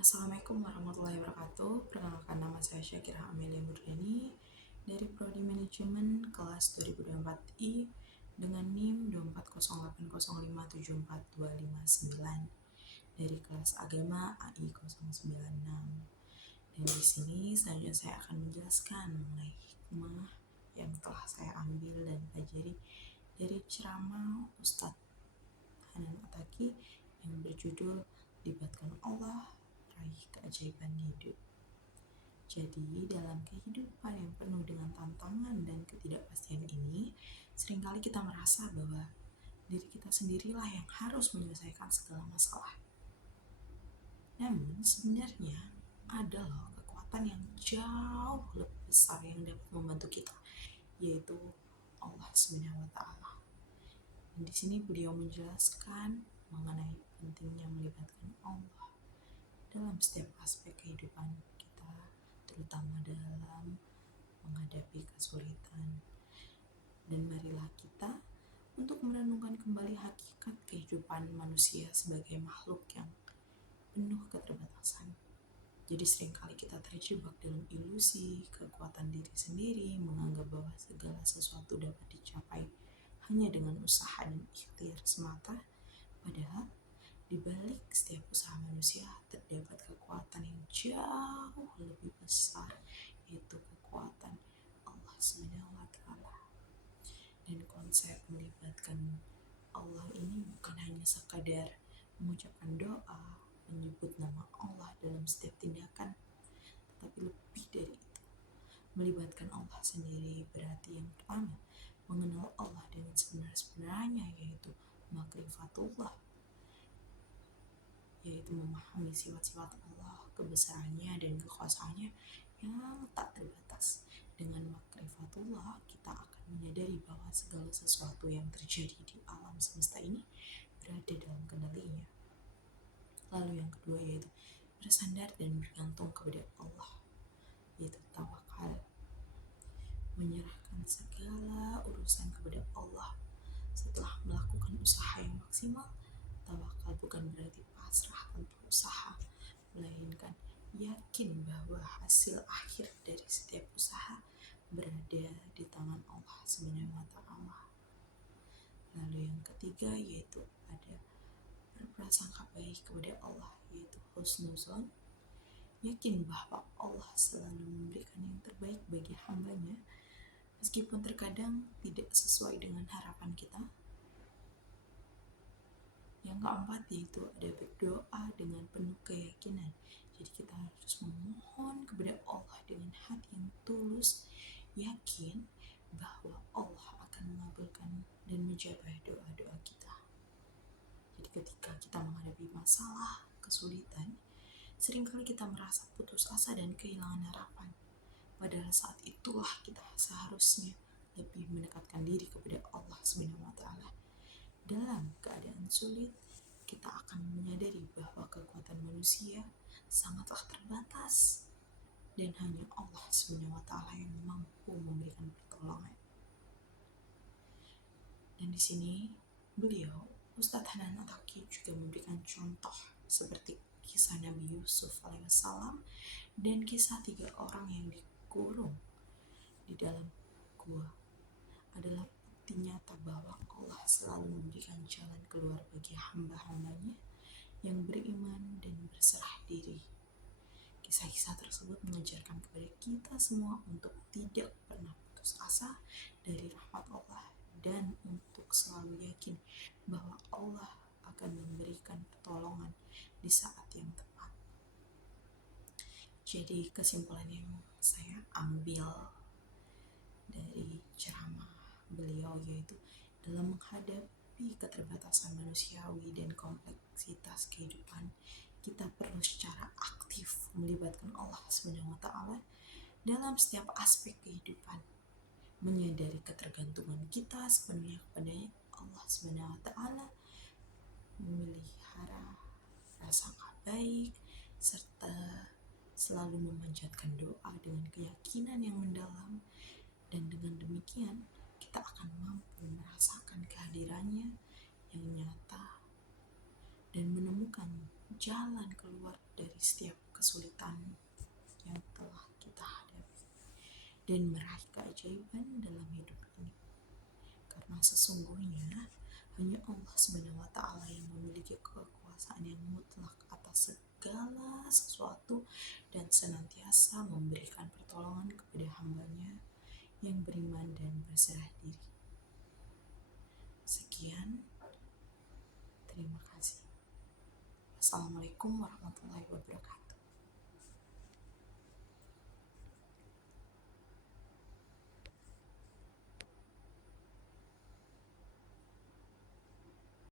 Assalamualaikum warahmatullahi wabarakatuh. Perkenalkan, nama saya Syakira Amelia Murdani dari Prodi Manajemen kelas 2024 I dengan NIM 24080574259 dari kelas Agama AI 096. Dan di sini selanjutnya saya akan menjelaskan mengenai hikmah yang telah saya ambil dan pelajari dari ceramah Ustadz Hanan Ataki yang berjudul Libatkan Allah, Raih Keajaiban Hidup. Jadi dalam kehidupan yang penuh dengan tantangan dan ketidakpastian ini, seringkali kita merasa bahwa diri kita sendirilah yang harus menyelesaikan segala masalah. Namun sebenarnya ada loh kekuatan yang jauh lebih besar yang dapat membantu kita, yaitu Allah SWT. Dan di sini beliau menjelaskan mengenai pentingnya melibatkan Allah dalam setiap aspek kehidupan kita, terutama dalam menghadapi kesulitan. Dan marilah kita untuk merenungkan kembali hakikat kehidupan manusia sebagai makhluk yang penuh keterbatasan. Jadi seringkali kita terjebak dalam ilusi kekuatan diri sendiri, menganggap bahwa segala sesuatu dapat dicapai hanya dengan usaha dan ikhtiar semata. Padahal di balik setiap usaha manusia terdapat kekuatan yang jauh lebih besar, yaitu kekuatan Allah SWT. Dan konsep melibatkan Allah ini bukan hanya sekadar mengucapkan doa, menyebut nama Allah dalam setiap tindakan, tetapi lebih dari itu. Melibatkan Allah sendiri berarti yang pertama, mengenal Allah dengan sebenar-benarnya, yaitu makrifatullah, yaitu memahami sifat-sifat Allah, kebesarannya dan kekuasaannya yang tak terbatas. Dengan makrifatullah, kita akan menyadari bahwa segala sesuatu yang terjadi di alam semesta ini berada dalam kendalinya. Lalu yang kedua yaitu bersandar dan bergantung kepada Allah, yaitu tawakal, menyerahkan segala urusan kepada Allah. Setelah melakukan usaha yang maksimal, tawakal bukan berarti pasrah tanpa usaha, melainkan yakin bahwa hasil akhir dari setiap usaha berada di tangan Allah SWT. Lalu yang ketiga yaitu ada berprasangka baik kepada Allah, yaitu husnuzon, yakin bahwa Allah selalu memberikan yang terbaik bagi hambanya, meskipun terkadang tidak sesuai dengan harapan kita. Yang keempat yaitu ada berdoa dengan penuh keyakinan. Jadi kita harus memohon kepada Allah dengan hati yang tulus, yakin bahwa Allah akan mengabulkan dan menjawab doa-doa kita. Jadi ketika kita menghadapi masalah, kesulitan, seringkali kita merasa putus asa dan kehilangan harapan. Padahal saat itulah kita seharusnya lebih mendekatkan diri kepada Allah SWT. Dalam keadaan sulit, kita akan menyadari bahwa kekuatan manusia sangatlah terbatas dan hanya Allah SWT yang mampu memberikan pertolongan. Dan di sini beliau, Ustadz Hanan Ataki, juga memberikan contoh seperti kisah Nabi Yusuf alaihissalam dan kisah 3 orang yang dikurung di dalam gua adalah bukti nyata bahwa Allah selalu memberikan jalan keluar bagi hamba-hambanya yang beriman dan berserah diri. Kisah-kisah tersebut mengajarkan kepada kita semua untuk tidak pernah putus asa dari rahmat Allah dan untuk selalu yakin bahwa Allah akan memberikan pertolongan di saat yang tepat. Jadi kesimpulan yang saya ambil dari ceramah beliau yaitu dalam menghadapi keterbatasan manusiawi dan kompleksitas kehidupan, kita perlu secara aktif melibatkan Allah SWT dalam setiap aspek kehidupan, menyadari ketergantungan kita sepenuhnya kepada Allah SWT, memelihara prasangka baik, serta selalu memanjatkan doa dengan keyakinan yang mendalam. Dan dengan demikian kita akan mampu merasakan kehadirannya yang nyata dan menemukan jalan keluar dari setiap kesulitan yang telah kita hadapi dan meraih keajaiban dalam hidup ini. Karena sesungguhnya hanya Allah SWT yang memiliki kekuasaan yang mutlak atas segala sesuatu dan senantiasa memberikan pertolongan kepada hambanya yang beriman dan berserah